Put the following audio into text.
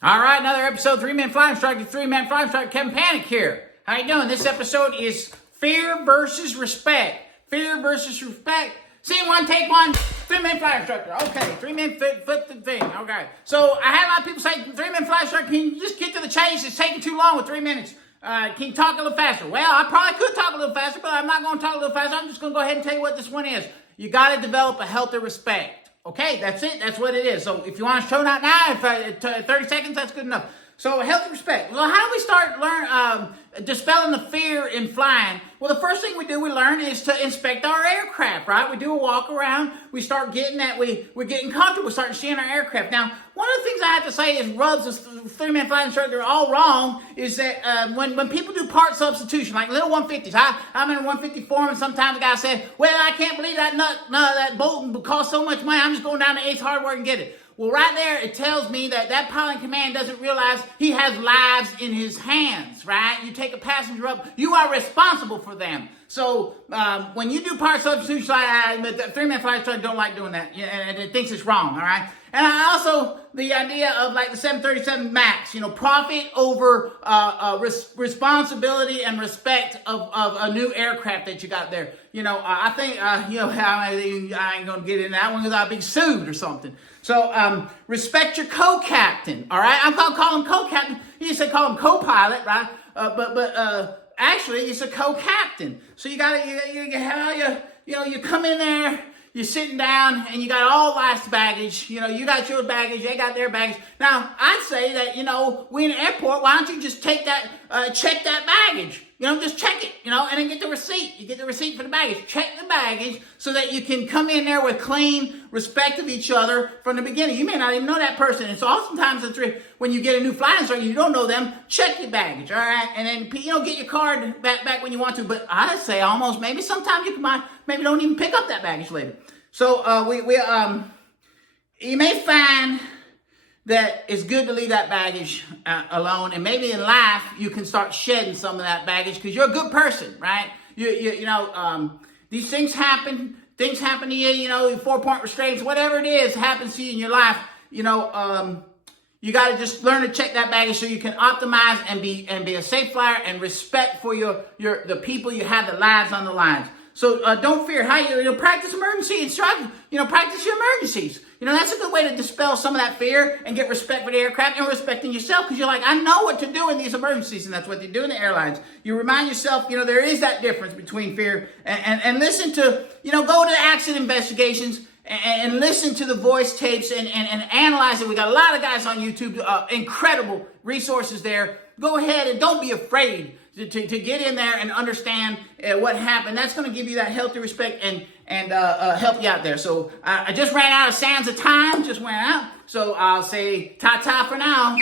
All right, another episode, 3-Minute Flight Instructor, 3-Minute Flight Instructor, Kevin Panic here. How you doing? This episode is fear versus respect. Fear versus respect. Scene one, take one, 3-Minute Flight Instructor. Okay, 3-minute flip the thing. Okay, so I had a lot of people say, 3-Minute Flight Instructor, can you just get to the chase? It's taking too long with 3 minutes. Can you talk a little faster? Well, I probably could talk a little faster, but I'm not going to talk a little faster. I'm just going to go ahead and tell you what this one is. You got to develop a healthy respect. Okay, that's it. That's what it is. So if you want to show that now, 30 seconds, that's good enough. So healthy respect. Well, how do we start dispelling the fear in flying? Well, the first thing we learn is to inspect our aircraft, right? We do a walk around. We start getting that. We're getting comfortable. Starting seeing our aircraft. Now, one of the things I have to say is rubs this 3-minute flight instructor all wrong is that when people do part substitution, like little 150s, I'm in a 154, and sometimes the guy said, well, I can't believe that bolt cost so much money. I'm just going down to Ace Hardware and get it. Well, right there, it tells me that pilot in command doesn't realize he has lives in his hands, right? You take a passenger up, you are responsible for them. So when you do part substitution, the 3-minute flight instructor don't like doing that, and it thinks it's wrong, all right? And I also, the idea of like the 737 MAX, profit over responsibility and respect of a new aircraft that you got there. I think, I ain't going to get into that one because I'll be sued or something. So respect your co-captain, all right? I'm going to call him co-captain. You used to call him co-pilot, right? But actually, it's a co-captain. So you come in there, you're sitting down, and you got all last baggage. You got your baggage, they got their baggage. Now, I'd say that, we in an airport, why don't you just take that, check that baggage? Just check it, and then get the receipt. You get the receipt for the baggage. Check the baggage so that you can come in there with clean respect of each other from the beginning. You may not even know that person. And so oftentimes when you get a new flight instructor, you don't know them, check your baggage, all right? And then, get your card back when you want to. But I'd say almost maybe sometimes maybe don't even pick up that baggage later. So you may find that it's good to leave that baggage alone, and maybe in life you can start shedding some of that baggage because you're a good person, right? These things happen. Things happen to you. 4-point restraints, whatever it is, happens to you in your life. You got to just learn to check that baggage so you can optimize and be a safe flyer and respect for the people you have, the lives on the lines. So don't fear. How you practice emergency instruction. Practice your emergencies. That's a good way to dispel some of that fear and get respect for the aircraft and respecting yourself because you're like, I know what to do in these emergencies, and that's what they do in the airlines. You remind yourself, there is that difference between fear and listen to, go to the accident investigations and listen to the voice tapes and analyze it. We got a lot of guys on YouTube, incredible resources there. Go ahead and don't be afraid to get in there and understand what happened. That's going to give you that healthy respect and help you out there. So I just ran out of sands of time, just went out. So I'll say ta-ta for now.